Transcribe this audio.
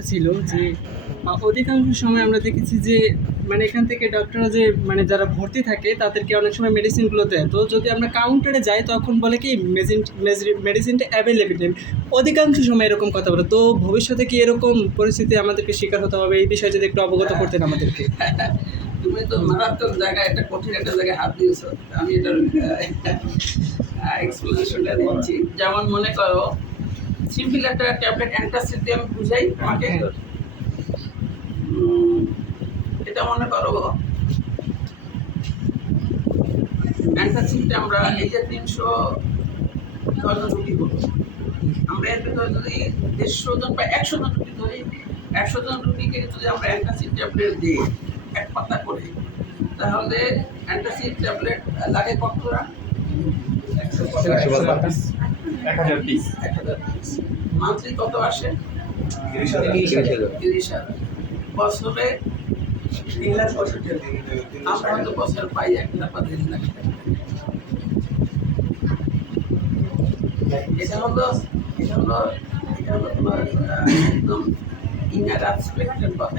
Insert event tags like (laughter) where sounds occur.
ছিল যে অধিকাংশ সময় আমরা দেখেছি যে মানে এখান থেকে ডক্টররা যে মানে যারা ভর্তি থাকে তাদেরকে অনেক সময় মেডিসিনগুলো দেয়। তো যদি আমরা কাউন্টারে যাই তখন বলে কি মেডিসিন মেডিসিনটা অ্যাভেলেবেল নেই অধিকাংশ সময় এরকম কথা বলে। তো ভবিষ্যতে কি এরকম পরিস্থিতি আমাদেরকে শিকার হতে হবে? এই বিষয়ে যদি একটু অবগত করতেন আমাদেরকে। (laughs) তুমি তো মারাত্মক জায়গায় একটা কঠিন একটা জায়গায় হাত দিয়েছ। আমি এটার এক্সপ্লেনেশনটা দিচ্ছি। যেমন মনে করো সিম্পল একটা ট্যাবলেট অ্যান্টাসিড দিয়ে আমি বুঝাই তোমাকে। এটা মনে করো। অ্যান্টাসিডটা আমরা এই যে তিনশো জন রুগী করব। আমরা এর ভিতরে যদি দেড়শো জন বা একশো জন রুগী ধরি একশো জন রুগীকে যদি আমরা অ্যান্টাসিড ট্যাবলেট দিই এক পাতা করে তাহলে অ্যান্টাসিড ট্যাবলেট লাগে কত গ্রাম এক হাজার পিস। এক হাজার মান্থলি কত আসে? তিরিশ হাজার। বছরে? তিন লাখ পঁয়ষট্টি আমরা হয়তো বছর পাই এক লাখ বা দেড় লাখ। এটা হলো এটা হলো এটা হলো তোমার একদম ইনার অ্যাবস্ট্রাক্টের কথা